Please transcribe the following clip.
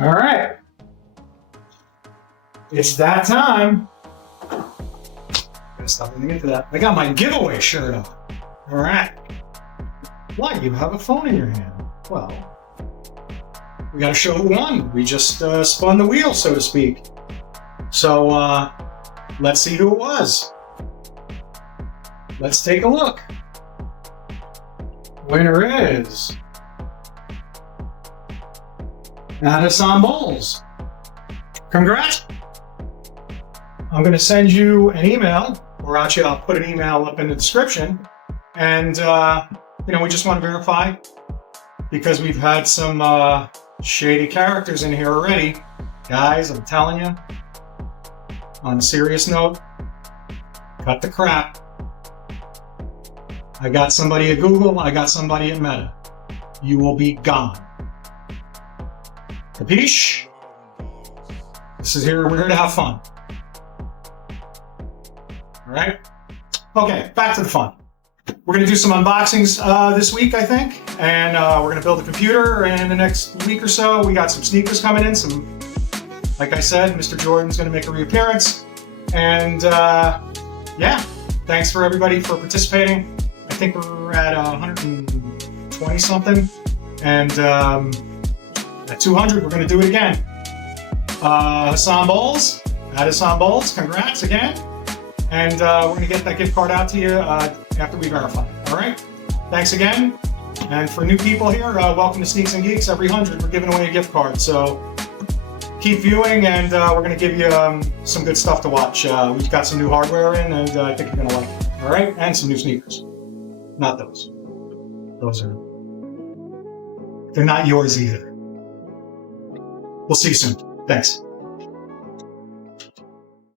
All right. It's that time. Gotta stop getting into that. I got my giveaway shirt on. All right. Why? You have a phone in your hand. Well, we got to show who won. We just spun the wheel, so to speak. So let's see who it was. Let's take a look. Winner is Addressable. Congrats. I'm going to send you an email, or actually I'll put an email up in the description. And, we just want to verify because we've had some shady characters in here already. Guys, I'm telling you, on a serious note, cut the crap. I got somebody at Google, I got somebody at Meta. You will be gone. Capiche? We're here to have fun. All right? Okay, back to the fun. We're going to do some unboxings this week, I think, and we're going to build a computer in the next week or so. We got some sneakers coming in. Like I said, Mr. Jordan's going to make a reappearance. And yeah, thanks for everybody for participating. I think we're at 120 something, and at 200 we're going to do it again. Hassan Bowles, congrats again, and we're going to get that gift card out to you after we verify. All right, thanks again, and for new people here, welcome to Sneaks and Geeks. Every 100 we're giving away a gift card, so keep viewing, and we're going to give you some good stuff to watch. We've got some new hardware in, and I think you're going to like it. All right, and some new sneakers. Not those. They're not yours either. We'll see you soon. Thanks.